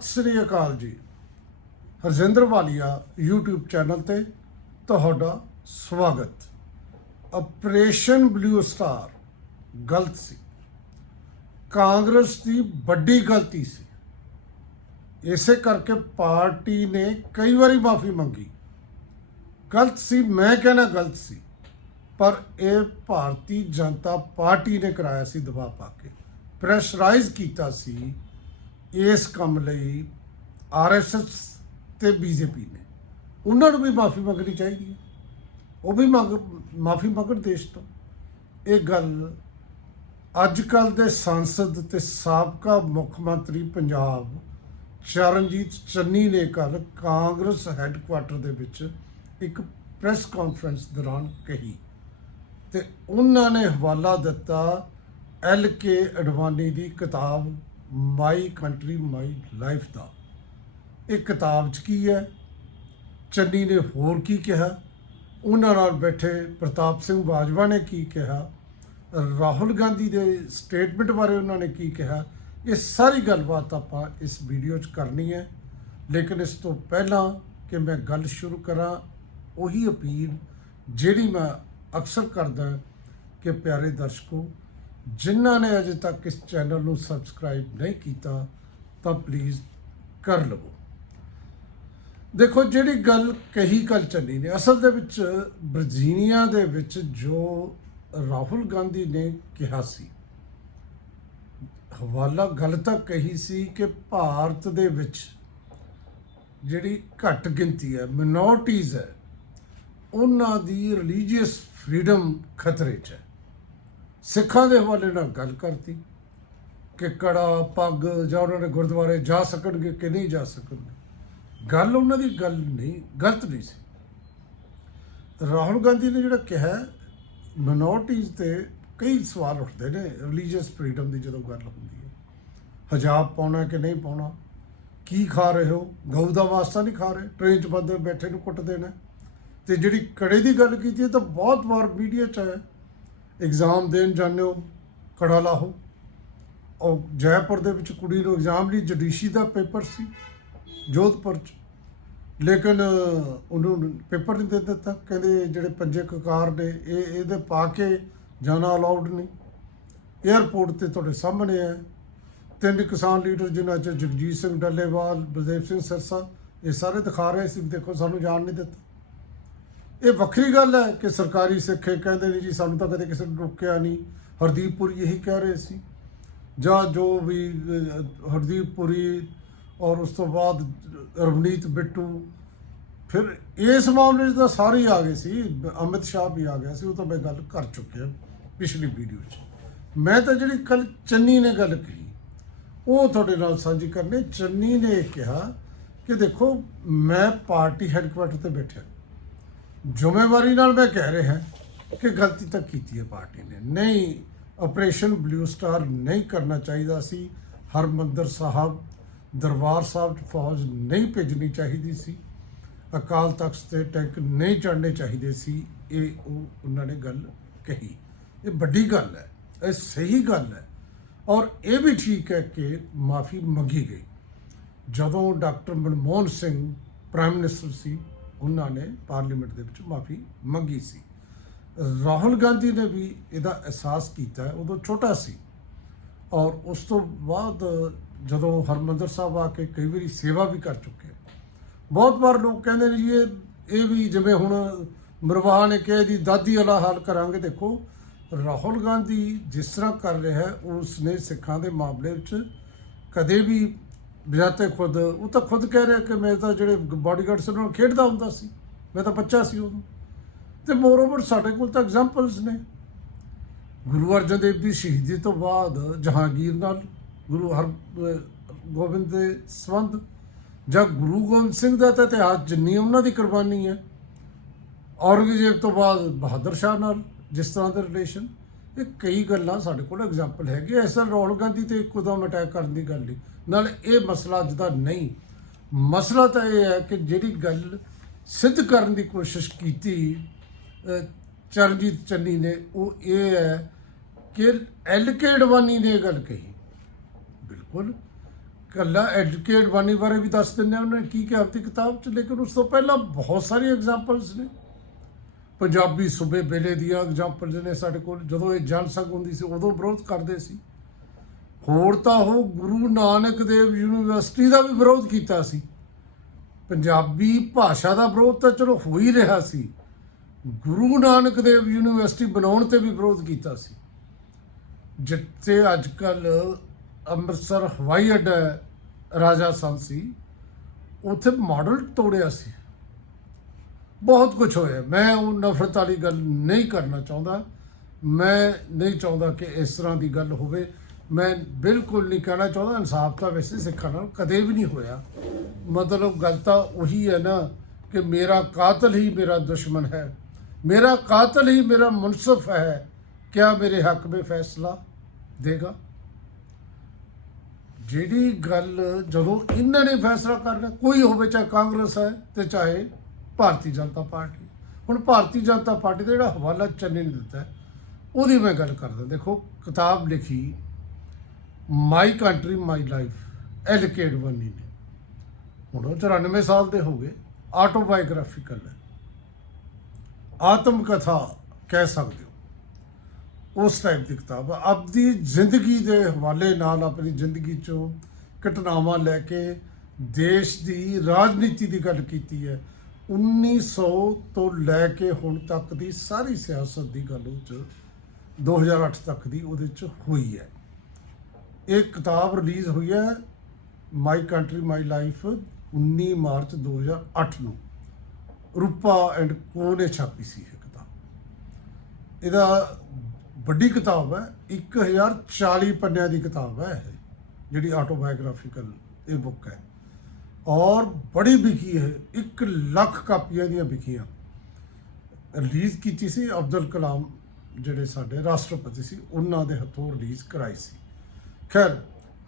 ਸਤਿ ਸ੍ਰੀ ਅਕਾਲ ਜੀ। ਹਰਜਿੰਦਰ ਵਾਲੀਆ, YouTube channel ਤੇ ਤੁਹਾਡਾ ਸਵਾਗਤ। ਆਪਰੇਸ਼ਨ ਬਲੂ ਸਟਾਰ ਗਲਤ ਸੀ। ਕਾਂਗਰਸ ਦੀ ਵੱਡੀ ਗਲਤੀ ਸੀ। ਇਸੇ ਕਰਕੇ ਪਾਰਟੀ ਨੇ ਕਈ ਵਾਰੀ ਮਾਫੀ ਮੰਗੀ। ਗਲਤ ਸੀ, ਮੈਂ ਕਹਿੰਦਾ ਗਲਤ ਸੀ, ਪਰ ਇਹ ਭਾਰਤੀ ਜਨਤਾ ਪਾਰਟੀ ਨੇ ਕਰਾਇਆ ਸੀ ਦਬਾਅ ਪਾ ਕੇ। ਪ੍ਰੈਸ਼ਰਾਈਜ਼ ਕੀਤਾ ਸੀ ਇਸ ਕੰਮ ਲਈ ਆਰਐਸਐਸ ਤੇ ਬੀਜੇਪੀ ਨੇ। ਉਹਨਾਂ ਨੂੰ ਵੀ ਮਾਫੀ ਮੰਗਣੀ ਚਾਹੀਦੀ ਹੈ। ਉਹ ਵੀ ਮੰਗ, ਮਾਫੀ ਮੰਗਣ ਦੇਸ਼ ਤੋਂ। ਇਹ ਗੱਲ ਅੱਜ ਕੱਲ ਦੇ ਸੰਸਦ ਤੇ ਸਾਬਕਾ ਮੁੱਖ ਮੰਤਰੀ ਪੰਜਾਬ ਚਰਨਜੀਤ ਚੰਨੀ ਨੇ ਕੱਲ ਕਾਂਗਰਸ ਹੈੱਡਕੁਆਟਰ ਦੇ ਵਿੱਚ ਇੱਕ ਪ੍ਰੈਸ ਕਾਨਫਰੰਸ ਦੌਰਾਨ ਕਹੀ। ਤੇ ਉਹਨਾਂ ਨੇ ਹਵਾਲਾ ਦਿੱਤਾ ਐਲ ਕੇ ਅਡਵਾਨੀ ਦੀ ਕਿਤਾਬ ਮਾਈ ਕੰਟਰੀ, ਮਾਈ ਲਾਈਫ ਦਾ। ਇਹ ਕਿਤਾਬ 'ਚ ਕੀ ਹੈ? ਚੰਨੀ ਨੇ ਹੋਰ ਕੀ ਕਿਹਾ? ਉਹਨਾਂ ਨਾਲ ਬੈਠੇ ਪ੍ਰਤਾਪ ਸਿੰਘ ਬਾਜਵਾ ਨੇ ਕੀ ਕਿਹਾ? ਰਾਹੁਲ ਗਾਂਧੀ ਦੇ ਸਟੇਟਮੈਂਟ ਬਾਰੇ ਉਹਨਾਂ ਨੇ ਕੀ ਕਿਹਾ? ਇਹ ਸਾਰੀ ਗੱਲਬਾਤ ਆਪਾਂ ਇਸ ਵੀਡੀਓ 'ਚ ਕਰਨੀ ਹੈ। ਲੇਕਿਨ ਇਸ ਤੋਂ ਪਹਿਲਾਂ ਕਿ ਮੈਂ ਗੱਲ ਸ਼ੁਰੂ ਕਰਾਂ, ਉਹੀ ਅਪੀਲ ਜਿਹੜੀ ਮੈਂ ਅਕਸਰ ਕਰਦਾ ਕਿ ਪਿਆਰੇ ਦਰਸ਼ਕੋ ਜਿਨ੍ਹਾਂ ਨੇ ਅਜੇ ਤੱਕ ਇਸ ਚੈਨਲ ਨੂੰ ਸਬਸਕ੍ਰਾਈਬ ਨਹੀਂ ਕੀਤਾ, ਤਾਂ ਪਲੀਜ਼ ਕਰ ਲਵੋ। ਦੇਖੋ, ਜਿਹੜੀ ਗੱਲ ਕਹੀ ਕੱਲ ਚੱਲੀ ਨੇ ਅਸਲ ਦੇ ਵਿੱਚ ਬਰਜੀਨੀਆ ਦੇ ਵਿੱਚ ਜੋ ਰਾਹੁਲ ਗਾਂਧੀ ਨੇ ਕਿਹਾ ਸੀ, ਹਵਾਲਾ ਗੱਲ ਤਾਂ ਕਹੀ ਸੀ ਕਿ ਭਾਰਤ ਦੇ ਵਿੱਚ ਜਿਹੜੀ ਘੱਟ ਗਿਣਤੀ ਹੈ ਮਿਨੋਰਟੀਜ਼ ਹੈ, ਉਹਨਾਂ ਦੀ ਰਿਲੀਜੀਅਸ ਫਰੀडम ਖਤਰੇ 'ਚ ਹੈ। ਸਿੱਖਾਂ ਦੇ ਹਵਾਲੇ ਨਾਲ ਗੱਲ ਕਰਤੀ ਕਿ ਕੜਾ, ਪੱਗ ਜਾਂ ਉਹਨਾਂ ਨੇ ਗੁਰਦੁਆਰੇ ਜਾ ਸਕਣਗੇ ਕਿ ਨਹੀਂ ਜਾ ਸਕਣਗੇ। ਗੱਲ ਉਹਨਾਂ ਦੀ ਗੱਲ ਨਹੀਂ, ਗਲਤ ਨਹੀਂ ਸੀ। ਰਾਹੁਲ ਗਾਂਧੀ ਨੇ ਜਿਹੜਾ ਕਿਹਾ ਮਿਨੋਰਟੀਜ਼ ਤੇ ਕਈ ਸਵਾਲ ਉੱਠਦੇ ਨੇ ਰਿਲੀਜੀਅਸ ਫਰੀडम ਦੀ ਜਦੋਂ ਗੱਲ ਹੁੰਦੀ ਹੈ। ਹਜਾਬ ਪਾਉਣਾ ਕਿ ਨਹੀਂ ਪਾਉਣਾ? ਕੀ ਖਾ ਰਹੇ ਹੋ? ਗਊ ਦਾ ਵਾਸਤਾ ਨਹੀਂ ਖਾ ਰਹੇ? ਟ੍ਰੇਨ 'ਚ ਬੰਦੇ ਬੈਠੇ ਨੂੰ ਕੁੱਟਦੇ ਨੇ। ਤੇ ਜਿਹੜੀ ਕੜੇ ਦੀ ਗੱਲ ਕੀਤੀ ਹੈ, ਤਾਂ ਬਹੁਤ ਵਾਰ ਮੀਡੀਆ 'ਚ ਆਇਆ। ਐਗਜ਼ਾਮ ਦੇਣ ਜਾਂਦੇ ਹੋ ਕੜਾ ਲਾਹੋ। ਉਹ ਜੈਪੁਰ ਦੇ ਵਿੱਚ ਕੁੜੀ ਨੂੰ ਐਗਜ਼ਾਮ ਲਈ ਜੁਡੀਸ਼ੀ ਦਾ ਪੇਪਰ ਸੀ, ਜੋਧਪੁਰ 'ਚ। ਲੇਕਿਨ ਉਹਨੂੰ ਪੇਪਰ ਨਹੀਂ ਦੇ ਦਿੱਤਾ। ਕਹਿੰਦੇ ਜਿਹੜੇ ਪੰਜੇ ਕਕਾਰ ਨੇ, ਇਹ ਇਹਦੇ ਪਾ ਕੇ ਜਾਣਾ ਅਲਾਉਡ ਨਹੀਂ। 에ਅਰਪੋਰਟ ਤੇ ਤੁਹਾਡੇ ਸਾਹਮਣੇ ਹੈ। ਤਿੰਨ ਕਿਸਾਨ ਲੀਡਰ ਜਿਨ੍ਹਾਂ 'ਚ ਜਗਜੀਤ ਸਿੰਘ ਡੱਲੇਵਾਲ, ਬਲਦੇਵ ਸਿੰਘ ਸਰਸਾ, ਇਹ ਸਾਰੇ ਦਿਖਾ ਰਹੇ ਸੀ। ਦੇਖੋ, ਸਾਨੂੰ ਜਾਣ ਨਹੀਂ ਦਿੱਤਾ। ਇਹ ਵੱਖਰੀ ਗੱਲ ਹੈ ਕਿ ਸਰਕਾਰੀ ਸਿੱਖੇ ਕਹਿੰਦੇ ਨੇ ਜੀ ਸਾਨੂੰ ਤਾਂ ਕਦੇ ਕਿਸੇ ਨੇ ਰੋਕਿਆ ਨਹੀਂ। ਹਰਦੀਪ ਪੁਰੀ ਇਹੀ ਕਹਿ ਰਹੇ ਸੀ। ਜਾਂ ਜੋ ਵੀ ਅਹ, ਹਰਦੀਪ ਪੁਰੀ ਔਰ ਉਸ ਤੋਂ ਬਾਅਦ ਰਵਨੀਤ ਬਿੱਟੂ ਫਿਰ ਇਸ ਮਾਮਲੇ 'ਚ ਤਾਂ ਸਾਰੇ ਹੀ ਆ ਗਏ ਸੀ। ਅਮਿਤ ਸ਼ਾਹ ਵੀ ਆ ਗਿਆ ਸੀ ਉਹ ਤਾਂ ਮੈਂ ਗੱਲ ਕਰ ਚੁੱਕਿਆ ਪਿਛਲੀ ਵੀਡੀਓ 'ਚ। ਮੈਂ ਤਾਂ ਜਿਹੜੀ ਕੱਲ ਚੰਨੀ ਨੇ ਗੱਲ ਕਹੀ ਉਹ ਤੁਹਾਡੇ ਨਾਲ ਸਾਂਝੀ ਕਰਨੀ। ਚੰਨੀ ਨੇ ਇਹ ਕਿਹਾ ਕਿ ਦੇਖੋ ਮੈਂ ਪਾਰਟੀ ਹੈੱਡਕੁਆਟਰ ਤੇ ਬੈਠਿਆ। ਜ਼ਿੰਮੇਵਾਰੀ ਨਾਲ ਮੈਂ ਕਹਿ ਰਿਹਾ ਕਿ ਗਲਤੀ ਤਾਂ ਕੀਤੀ ਹੈ ਪਾਰਟੀ ਨੇ। ਨਹੀਂ, ਆਪਰੇਸ਼ਨ ਬਲੂ ਸਟਾਰ ਨਹੀਂ ਕਰਨਾ ਚਾਹੀਦਾ ਸੀ। ਹਰਮੰਦਰ ਸਾਹਿਬ, ਦਰਬਾਰ ਸਾਹਿਬ 'ਚ ਫੌਜ ਨਹੀਂ ਭੇਜਣੀ ਚਾਹੀਦੀ ਸੀ। ਅਕਾਲ ਤਖਤ ਤੇ ਟੈਂਕ ਨਹੀਂ ਚੜ੍ਹਨੇ ਚਾਹੀਦੇ ਸੀ। ਇਹ ਉਹ ਉਹਨਾਂ ਨੇ ਗੱਲ ਕਹੀ। ਇਹ ਵੱਡੀ ਗੱਲ ਹੈ, ਇਹ ਸਹੀ ਗੱਲ ਹੈ। ਔਰ ਇਹ ਵੀ ਠੀਕ ਹੈ ਕਿ ਮਾਫੀ ਮੰਗੀ ਗਈ। ਜਦੋਂ doctor Manmohan Singh prime minister ਸੀ ਉਹਨਾਂ ਨੇ ਪਾਰਲੀਮੈਂਟ ਦੇ ਵਿੱਚ ਮਾਫੀ ਮੰਗੀ ਸੀ। ਰਾਹੁਲ ਗਾਂਧੀ ਨੇ ਵੀ ਇਹਦਾ ਅਹਿਸਾਸ ਕੀਤਾ ਉਦੋਂ ਛੋਟਾ ਸੀ। ਔਰ ਉਸ ਤੋਂ ਬਾਅਦ ਜਦੋਂ ਹਰਮੰਦਰ ਸਾਹਿਬ ਆ ਕੇ ਕਈ ਵਾਰੀ ਸੇਵਾ ਵੀ ਕਰ ਚੁੱਕੇ ਬਹੁਤ ਵਾਰ ਲੋਕ ਕਹਿੰਦੇ ਨੇ ਜੀ, ਇਹ ਇਹ ਵੀ ਜਿਵੇਂ ਹੁਣ ਮਰਵਾਹਾ ਨੇ ਕਿਹਾ ਦੀ ਦਾਦੀ ਵਾਲਾ ਹਾਲ ਕਰਾਂਗੇ, ਦੇਖੋ, ਰਾਹੁਲ ਗਾਂਧੀ ਜਿਸ ਤਰ੍ਹਾਂ ਕਰ ਰਿਹਾ ਹੈ, ਉਸ ਨੇ ਸਿੱਖਾਂ ਦੇ ਮਾਮਲੇ ਵਿੱਚ ਕਦੇ ਵੀ ਬਜਾਤੇ ਖੁਦ, ਉਹ ਤਾਂ ਖੁਦ ਕਹਿ ਰਿਹਾ ਕਿ ਮੈਂ ਤਾਂ ਜਿਹੜੇ ਬਾਡੀਗਾਰਡ ਸੀ ਉਹਨਾਂ ਨਾਲ ਖੇਡਦਾ ਹੁੰਦਾ ਸੀ, ਮੈਂ ਤਾਂ ਬੱਚਾ ਸੀ ਉਦੋਂ। ਤੇ ਮੋਰਓਵਰ ਸਾਡੇ ਕੋਲ ਤਾਂ ਐਗਜ਼ਾਮਪਲਸ ਨੇ। ਗੁਰੂ ਅਰਜਨ ਦੇਵ ਦੀ ਸ਼ਹੀਦੀ ਤੋਂ ਬਾਅਦ ਜਹਾਂਗੀਰ ਨਾਲ ਗੁਰੂ ਹਰ ਗੋਬਿੰਦ ਦੇ ਸੰਬੰਧ ਜਾਂ ਗੁਰੂ ਗੋਬਿੰਦ ਸਿੰਘ ਦਾ ਤਾਂ ਇਤਿਹਾਸ ਜਿੰਨੀ ਉਹਨਾਂ ਦੀ ਕੁਰਬਾਨੀ ਹੈ, ਔਰੰਗਜ਼ੇਬ ਤੋਂ ਬਾਅਦ ਬਹਾਦਰ ਸ਼ਾਹ ਨਾਲ, ਜਿਸ ਤਰ੍ਹਾਂ ਦੇ ਰਿਲੇਸ਼ਨ ਇਹ ਕਈ ਗੱਲਾਂ ਸਾਡੇ ਕੋਲ ਐਗਜ਼ਾਮਪਲ ਹੈਗੇ ਐਸਾ ਰਾਹੁਲ ਗਾਂਧੀ ਤੇ ਇੱਕਦਮ ਅਟੈਕ ਕਰਨ ਦੀ ਗੱਲ ਨਹੀਂ। ਨਾਲ ਇਹ ਮਸਲਾ ਅੱਜ ਦਾ ਨਹੀਂ। ਮਸਲਾ ਤਾਂ ਇਹ ਹੈ ਕਿ ਜਿਹੜੀ ਗੱਲ ਸਿੱਧ ਕਰਨ ਦੀ ਕੋਸ਼ਿਸ਼ ਕੀਤੀ ਚਰਨਜੀਤ ਚੰਨੀ ਨੇ, ਉਹ ਇਹ ਹੈ ਕਿ ਐਲ ਕੇ ਅਡਵਾਨੀ ਨੇ ਇਹ ਗੱਲ ਕਹੀ। ਬਿਲਕੁਲ। ਕੱਲਾ ਐਜੂਕੇਟ ਬਾਣੀ ਬਾਰੇ ਵੀ ਦੱਸ ਦਿੰਦੇ ਆ। ਉਹਨੇ ਕੀ ਕਿਹਾ ਆਪਣੀ ਕਿਤਾਬ 'ਚ? ਲੇਕਿਨ ਉਸ ਤੋਂ ਪਹਿਲਾਂ ਬਹੁਤ ਸਾਰੀ ਐਗਜ਼ਾਮਪਲਸ ਨੇ। ਪੰਜਾਬੀ ਸੂਬੇ ਵੇਲੇ ਦੀਆਂ ਐਗਜ਼ਾਮਪਲਸ ਨੇ ਸਾਡੇ ਕੋਲ ਜਦੋਂ ਇਹ ਜਨਸੰਘ ਹੁੰਦੀ ਸੀ ਉਦੋਂ ਵਿਰੋਧ ਕਰਦੇ ਸੀ। ਹੋਰ ਤਾਂ ਉਹ ਗੁਰੂ ਨਾਨਕ ਦੇਵ ਯੂਨੀਵਰਸਿਟੀ ਦਾ ਵੀ ਵਿਰੋਧ ਕੀਤਾ ਸੀ। ਪੰਜਾਬੀ ਭਾਸ਼ਾ ਦਾ ਵਿਰੋਧ ਤਾਂ ਚਲੋ ਹੋ ਹੀ ਰਿਹਾ ਸੀ। ਗੁਰੂ ਨਾਨਕ ਦੇਵ ਯੂਨੀਵਰਸਿਟੀ ਬਣਾਉਣ ਤੇ ਵੀ ਵਿਰੋਧ ਕੀਤਾ ਸੀ। ਜਿੱਥੇ ਅੱਜ ਕੱਲ ਅੰਮ੍ਰਿਤਸਰ ਹਵਾਈ ਅੱਡਾ ਹੈ, ਰਾਜਾ ਸੰਸੀ ਉੱਥੇ ਮਾਡਲ ਤੋੜਿਆ ਸੀ। ਬਹੁਤ ਕੁਝ ਹੋਇਆ। ਮੈਂ ਉਹ ਨਫ਼ਰਤ ਵਾਲੀ ਗੱਲ ਨਹੀਂ ਕਰਨਾ ਚਾਹੁੰਦਾ। ਮੈਂ ਨਹੀਂ ਚਾਹੁੰਦਾ ਕਿ ਇਸ ਤਰ੍ਹਾਂ ਦੀ ਗੱਲ ਹੋਵੇ। ਮੈਂ ਬਿਲਕੁਲ ਨਹੀਂ ਕਹਿਣਾ ਚਾਹੁੰਦਾ। ਇਨਸਾਫ ਤਾਂ ਵੈਸੇ ਸਿੱਖਾਂ ਨਾਲ ਕਦੇ ਵੀ ਨਹੀਂ ਹੋਇਆ। ਮਤਲਬ ਗੱਲ ਤਾਂ ਉਹੀ ਹੈ ਨਾ ਕਿ ਮੇਰਾ ਕਾਤਲ ਹੀ ਮੇਰਾ ਦੁਸ਼ਮਣ ਹੈ। ਮੇਰਾ ਕਾਤਲ ਹੀ ਮੇਰਾ ਮੁਨਸਫ ਹੈ। ਕਿਆ ਮੇਰੇ ਹੱਕ ਵਿੱਚ ਫੈਸਲਾ ਦੇਗਾ? ਜਿਹੜੀ ਗੱਲ ਜਦੋਂ ਇਹਨਾਂ ਨੇ ਫੈਸਲਾ ਕਰਨਾ ਕੋਈ ਹੋਵੇ ਚਾਹੇ ਕਾਂਗਰਸ ਹੈ ਤੇ ਚਾਹੇ ਭਾਰਤੀ ਜਨਤਾ ਪਾਰਟੀ। ਹੁਣ ਭਾਰਤੀ ਜਨਤਾ ਪਾਰਟੀ ਦਾ ਜਿਹੜਾ ਹਵਾਲਾ ਚੰਨੀ ਨੇ ਦਿੱਤਾ ਉਹਦੀ ਮੈਂ ਗੱਲ ਕਰਦਾ। ਦੇਖੋ, ਕਿਤਾਬ ਲਿਖੀ my country my life L K Advani ਨੇ। ਹੁਣ ਉਹ 94 ਸਾਲ ਦੇ ਹੋ ਗਏ ਆਟੋਬਾਇਓਗ੍ਰਾਫਿਕਲ ਹੈ। ਆਤਮ ਕਥਾ ਕਹਿ ਸਕਦੇ ਹੋ। ਉਸ ਟਾਈਪ ਦੀ ਕਿਤਾਬ ਆਪਦੀ ਜ਼ਿੰਦਗੀ ਦੇ ਹਵਾਲੇ ਨਾਲ, ਆਪਣੀ ਜ਼ਿੰਦਗੀ ਚੋਂ ਘਟਨਾਵਾਂ ਲੈ ਕੇ ਦੇਸ਼ ਦੀ ਰਾਜਨੀਤੀ ਦੀ ਗੱਲ ਕੀਤੀ ਹੈ। 1900 ਤੋਂ ਲੈ ਕੇ ਹੁਣ ਤੱਕ ਦੀ ਸਾਰੀ ਸਿਆਸਤ ਦੀ ਗੱਲ ਉਹ 'ਚ 2008 ਤੱਕ ਦੀ ਉਹਦੇ 'ਚ ਹੋਈ ਹੈ। ਇਹ ਕਿਤਾਬ ਰਿਲੀਜ਼ ਹੋਈ ਹੈ my country my life 19 March 2008 ਨੂੰ। ਰੂਪਾ ਐਂਡ ਕੋ ਨੇ ਛਾਪੀ ਸੀ ਇਹ ਕਿਤਾਬ। ਇਹਦਾ ਵੱਡੀ ਕਿਤਾਬ ਹੈ 1040 ਪੰਨਿਆਂ ਦੀ ਕਿਤਾਬ ਹੈ ਇਹ, ਜਿਹੜੀ ਆਟੋਬਾਇਓਗ੍ਰਾਫਿਕਲ ਇਹ ਬੁੱਕ ਹੈ। ਔਰ ਬੜੀ ਵਿਕੀ ਹੈ 1 ਲੱਖ ਕਾਪੀਆਂ ਦੀਆਂ ਵਿਕੀਆਂ। ਰਿਲੀਜ਼ ਕੀਤੀ ਸੀ ਅਬਦੁਲ ਕਲਾਮ, ਜਿਹੜੇ ਸਾਡੇ ਰਾਸ਼ਟਰਪਤੀ ਸੀ, ਉਹਨਾਂ ਦੇ ਹੱਥੋਂ ਰਿਲੀਜ਼ ਕਰਾਈ ਸੀ। ਖੈਰ,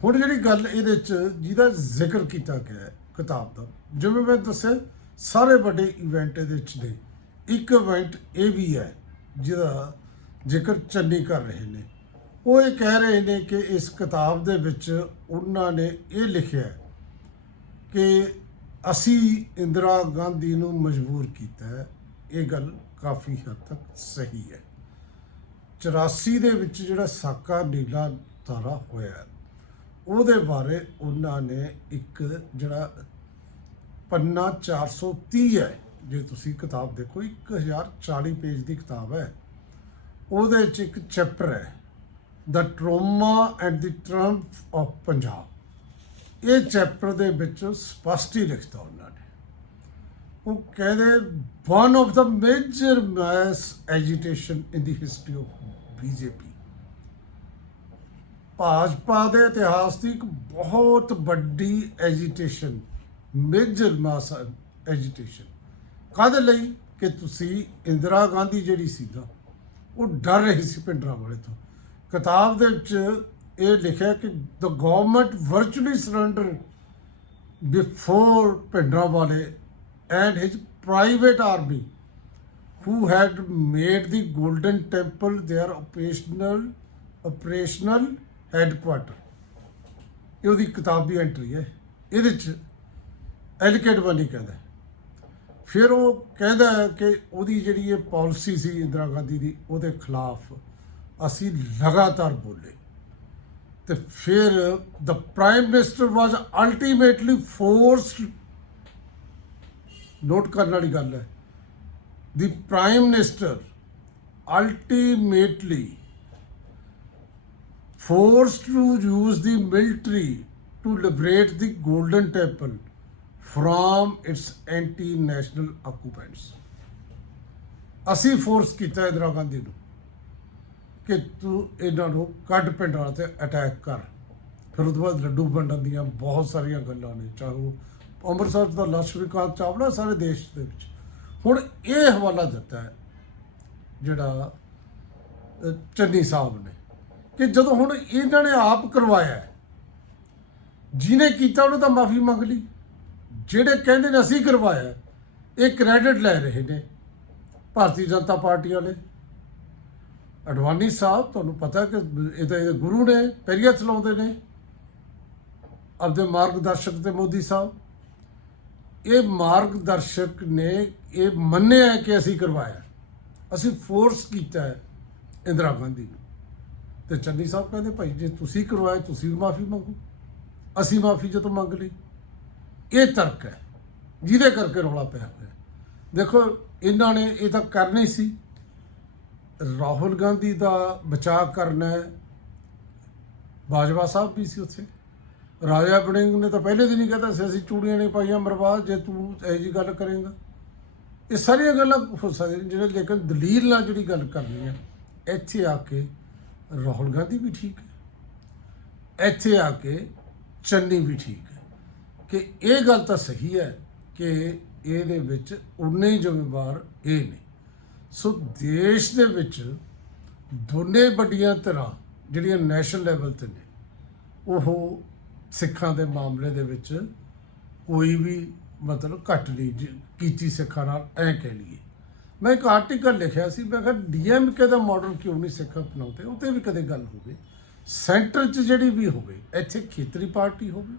ਹੁਣ ਜਿਹੜੀ ਗੱਲ ਇਹਦੇ ਚ, ਜਿਹਦਾ ਜ਼ਿਕਰ ਕੀਤਾ ਗਿਆ ਹੈ, ਕਿਤਾਬ ਦਾ, ਜਿਵੇਂ ਮੈਂ ਦੱਸਿਆ, ਸਾਰੇ ਵੱਡੇ ਇਵੈਂਟ ਇਹਦੇ ਵਿੱਚ ਨੇ। ਇੱਕ ਇਵੈਂਟ ਇਹ ਵੀ ਹੈ, ਜਿਹਦਾ ਜ਼ਿਕਰ ਚੰਨੀ ਕਰ ਰਹੇ ਨੇ। ਉਹ ਇਹ ਕਹਿ ਰਹੇ ਨੇ ਕਿ ਇਸ ਕਿਤਾਬ ਦੇ ਵਿੱਚ ਉਹਨਾਂ ਨੇ ਇਹ ਲਿਖਿਆ ਹੈ ਕਿ ਅਸੀਂ ਇੰਦਰਾ ਗਾਂਧੀ ਨੂੰ ਮਜਬੂਰ ਕੀਤਾ ਇਹ ਗੱਲ ਕਾਫੀ ਹੱਦ ਤੱਕ ਸਹੀ ਹੈ। 84 ਦੇ ਵਿੱਚ ਜਿਹੜਾ ਸਾਕਾ ਨੀਲਾ ਤਾਰਾ ਹੋਇਆ ਉਹਦੇ ਬਾਰੇ ਉਹਨਾਂ ਨੇ ਇੱਕ ਜਿਹੜਾ ਪੰਨਾ 430 ਹੈ, ਜੇ ਤੁਸੀਂ ਕਿਤਾਬ ਦੇਖੋ 1040 ਪੇਜ ਦੀ ਕਿਤਾਬ ਹੈ। ਉਹਦੇ 'ਚ ਇੱਕ ਚੈਪਟਰ ਹੈ the trauma and the triumph of Punjab ਇਹ ਚੈਪਟਰ ਦੇ ਵਿੱਚ ਸਪਸ਼ਟ ਹੀ ਲਿਖਤਾ ਉਹਨਾਂ ਨੇ। ਉਹ ਕਹਿੰਦੇ one of the major mass agitation in the history of BJP Bhajpa ਦੇ ਇਤਿਹਾਸ ਦੀ ਇੱਕ ਬਹੁਤ ਵੱਡੀ ਐਜੀਟੇਸ਼ਨ ਮੇਜਰ ਮਾਸ ਐਜੀਟੇਸ਼ਨ ਕਾਹਦੇ ਲਈ? ਕਿ ਤੁਸੀਂ ਇੰਦਰਾ ਗਾਂਧੀ ਜਿਹੜੀ ਸੀ ਨਾ, ਉਹ ਡਰ ਰਹੀ ਸੀ ਪਿੰਡਰਾਂ ਵਾਲੇ ਤੋਂ। ਕਿਤਾਬ ਦੇ ਵਿੱਚ ਇਹ ਲਿਖਿਆ ਕਿ the government virtually surrender before Bhindranwale and his private army who had made the golden temple their operational operational headquarter. ਇਹ ਉਹਦੀ ਕਿਤਾਬ ਦੀ ਐਂਟਰੀ ਹੈ। ਇਹਦੇ ਚ ਐਲੀਕੇਟ ਬਣੀ ਕਹਿੰਦਾ। ਫਿਰ ਉਹ ਕਹਿੰਦਾ ਕਿ ਉਹਦੀ ਜਿਹੜੀ ਇਹ ਪਾਲਿਸੀ ਸੀ ਇੰਦਰਾ ਗਾਂਧੀ ਦੀ, ਉਹਦੇ ਖਿਲਾਫ ਅਸੀਂ ਲਗਾਤਾਰ ਬੋਲੇ। ਤੇ ਫਿਰ the prime minister was ultimately forced note ਕਰਨ ਵਾਲੀ ਗੱਲ ਹੈ the prime minister ultimately forced to use the military to liberate the golden temple from its anti-national occupants ਅਸੀਂ ਫੋਰਸ ਕੀਤਾ ਇੰਦਰਾ ਗਾਂਧੀ ਨੂੰ ਕਿ ਤੂੰ ਇਹਨਾਂ ਨੂੰ ਕੱਢ ਪਿੰਡਾਂ ਤੇ ਅਟੈਕ ਕਰ। ਫਿਰ ਉਹ ਤੋਂ ਬਾਅਦ ਲੱਡੂ ਵੰਡਣ ਦੀਆਂ ਬਹੁਤ ਸਾਰੀਆਂ ਗੱਲਾਂ ਨੇ, ਚਾਹੇ ਉਹ ਅੰਮ੍ਰਿਤਸਰ ਦਾ ਲਸ਼ਕਰ ਚਾਵਲਾ, ਸਾਰੇ ਦੇਸ਼ ਦੇ ਵਿੱਚ। ਹੁਣ ਇਹ ਹਵਾਲਾ ਦਿੱਤਾ ਹੈ, ਜਿਹੜਾ ਚੰਨੀ ਸਾਹਿਬ ਨੇ, ਕਿ ਜਦੋਂ ਹੁਣ ਇਹਨਾਂ ਨੇ ਆਪ ਕਰਵਾਇਆ ਜਿਹਨੇ ਕੀਤਾ ਉਹਨੇ ਤਾਂ ਮਾਫੀ ਮੰਗ ਲਈ। ਜਿਹੜੇ ਕਹਿੰਦੇ ਨੇ ਅਸੀਂ ਕਰਵਾਇਆ ਇਹ ਕ੍ਰੈਡਿਟ ਲੈ ਰਹੇ ਨੇ, ਭਾਰਤੀ ਜਨਤਾ ਪਾਰਟੀ ਵਾਲੇ। ਅਡਵਾਨੀ ਸਾਹਿਬ, ਤੁਹਾਨੂੰ ਪਤਾ ਕਿ ਇਹ ਤਾਂ ਇਹਦੇ ਗੁਰੂ ਨੇ ਪੈਰੀਆ ਚਲਾਉਂਦੇ ਨੇ। ਆਪਦੇ ਮਾਰਗਦਰਸ਼ਕ ਤੇ ਮੋਦੀ ਸਾਹਿਬ। ਇਹ ਮਾਰਗਦਰਸ਼ਕ ਨੇ ਇਹ ਮੰਨਿਆ ਕਿ ਅਸੀਂ ਕਰਵਾਇਆ ਅਸੀਂ ਫੋਰਸ ਕੀਤਾ ਹੈ ਇੰਦਰਾ ਗਾਂਧੀ ਨੂੰ। ਤੇ ਚੰਨੀ ਸਾਹਿਬ ਕਹਿੰਦੇ, ਭਾਈ, ਜੇ ਤੁਸੀਂ ਕਰਵਾਇਆ, ਤੁਸੀਂ ਵੀ ਮਾਫੀ ਮੰਗੋ। ਅਸੀਂ ਮਾਫੀ ਜਦੋਂ ਮੰਗ ਲਈ। ਇਹ ਤਰਕ ਹੈ, ਜਿਹਦੇ ਕਰਕੇ ਰੌਲਾ ਪਿਆ ਹੋਇਆ ਦੇਖੋ, ਇਹਨਾਂ ਨੇ ਇਹ ਤਾਂ ਕਰਨਾ ਹੀ ਸੀ। ਰਾਹੁਲ ਗਾਂਧੀ ਦਾ ਬਚਾਅ ਕਰਨਾ ਬਾਜਵਾ ਸਾਹਿਬ ਵੀ ਸੀ ਉੱਥੇ। ਰਾਜਾ ਬੜਿੰਗ ਨੇ ਤਾਂ ਪਹਿਲੇ ਦਿਨ ਹੀ ਕਹਿੰਦਾ ਸੀ, ਅਸੀਂ ਚੂੜੀਆਂ ਨਹੀਂ ਪਾਈਆਂ ਮਰਵਾਦ ਜੇ ਤੂੰ ਇਹੋ ਜੀ ਗੱਲ ਕਰੇਗਾ। ਇਹ ਸਾਰੀਆਂ ਗੱਲਾਂ ਹੋ ਸਕਦੀਆਂ ਜਿਹੜੇ ਲੇਕਿਨ ਦਲੀਲ ਨਾਲ ਜਿਹੜੀ ਗੱਲ ਕਰਨੀ ਹੈ, ਇੱਥੇ ਆ ਕੇ ਰਾਹੁਲ ਗਾਂਧੀ ਵੀ ਠੀਕ ਹੈ। ਇੱਥੇ ਆ ਕੇ ਚੰਨੀ ਵੀ ਠੀਕ ਹੈ। ਕਿ ਇਹ ਗੱਲ ਤਾਂ ਸਹੀ ਹੈ ਕਿ ਇਹਦੇ ਵਿੱਚ ਉਨੇ ਹੀ ਜ਼ਿੰਮੇਵਾਰ ਇਹ ਨੇ। ਸੋ ਦੇਸ਼ ਦੇ ਵਿੱਚ ਦੋਨੇ ਵੱਡੀਆਂ ਤਰ੍ਹਾਂ ਜਿਹੜੀਆਂ ਨੈਸ਼ਨਲ ਲੈਵਲ ਤੇ ਨੇ, ਉਹ ਸਿੱਖਾਂ ਦੇ ਮਾਮਲੇ ਦੇ ਵਿੱਚ ਕੋਈ ਵੀ ਮਤਲਬ ਘੱਟ ਨਹੀਂ, ਜ- ਕੀਤੀ ਸਿੱਖਾਂ ਨਾਲ ਐ ਕਹਿ ਲਈਏ। ਮੈਂ ਇੱਕ ਆਰਟੀਕਲ ਲਿਖਿਆ ਸੀ, ਮੈਂ ਕਿਹਾ ਡੀਐਮਕੇ ਦਾ ਮਾਡਲ ਕਿਉਂ ਨਹੀਂ ਸਿੱਖ ਅਪਣਾਉਂਦੇ? ਉਹ ਤੇ ਵੀ ਕਦੇ ਗੱਲ ਹੋਵੇ। ਸੈਂਟਰ 'ਚ ਜਿਹੜੀ ਵੀ ਹੋਵੇ, ਇੱਥੇ ਖੇਤਰੀ ਪਾਰਟੀ ਹੋਵੇ।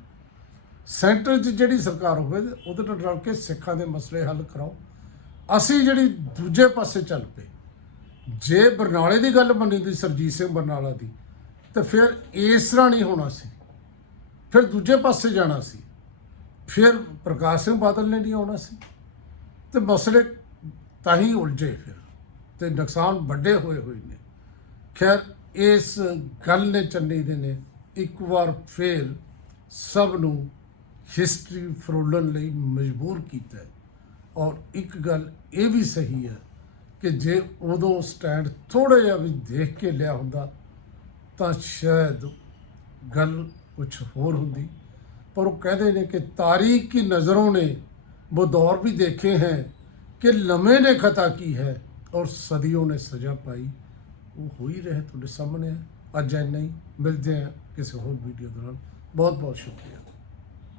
ਸੈਂਟਰ 'ਚ ਜਿਹੜੀ ਸਰਕਾਰ ਹੋਵੇ, ਉਹਦੇ ਨਾਲ ਰਲ ਕੇ ਸਿੱਖਾਂ ਦੇ ਮਸਲੇ ਹੱਲ ਕਰਾਓ। ਅਸੀਂ ਜਿਹੜੀ ਦੂਜੇ ਪਾਸੇ ਚੱਲ ਪਏ। ਜੇ ਬਰਨਾਲੇ ਦੀ ਗੱਲ ਮੰਨੀ ਦੀ, ਸਰਜੀਤ ਸਿੰਘ ਬਰਨਾਲਾ ਦੀ, ਤਾਂ ਫਿਰ ਇਸ ਤਰ੍ਹਾਂ ਨਹੀਂ ਹੋਣਾ ਸੀ। ਫਿਰ ਦੂਜੇ ਪਾਸੇ ਜਾਣਾ ਸੀ। ਫਿਰ ਪ੍ਰਕਾਸ਼ ਸਿੰਘ ਬਾਦਲ ਨੇ ਨਹੀਂ ਆਉਣਾ ਸੀ। ਤੇ ਮਸਲੇ ਤਾਂ ਹੀ ਉਲਝੇ ਫਿਰ, ਤੇ ਨੁਕਸਾਨ ਵੱਡੇ ਹੋਏ ਹੋਏ ਨੇ। ਖੈਰ, ਇਸ ਗੱਲ ਨੇ ਚੰਨੀ ਦੇ ਨੇ ਇੱਕ ਵਾਰ ਫੇਰ ਸਭ ਨੂੰ ਹਿਸਟਰੀ ਫਰੋਲਣ ਲਈ ਮਜਬੂਰ ਕੀਤਾ ਔਰ ਇੱਕ ਗੱਲ ਇਹ ਵੀ ਸਹੀ ਹੈ ਕਿ ਜੇ ਉਦੋਂ ਸਟੈਂਡ ਥੋੜਾ ਜਿਹਾ ਵੀ ਦੇਖ ਕੇ ਲਿਆ ਹੁੰਦਾ ਤਾਂ ਸ਼ਾਇਦ ਗੱਲ ਕੁਝ ਹੋਰ ਹੁੰਦੀ ਪਰ ਉਹ ਕਹਦੇ ਨੇ ਕਿ ਤਾਰੀਖ ਕੀ ਨਜ਼ਰੋਂ ਨੇ वो दौर भी देखे हैं कि लम्हे ने खता की है और सदियों ने सजा पाई वो हो ही रहे थोड़े सामने है अज नहीं मिलते हैं किसी और वीडियो दौरान बहुत बहुत शुक्रिया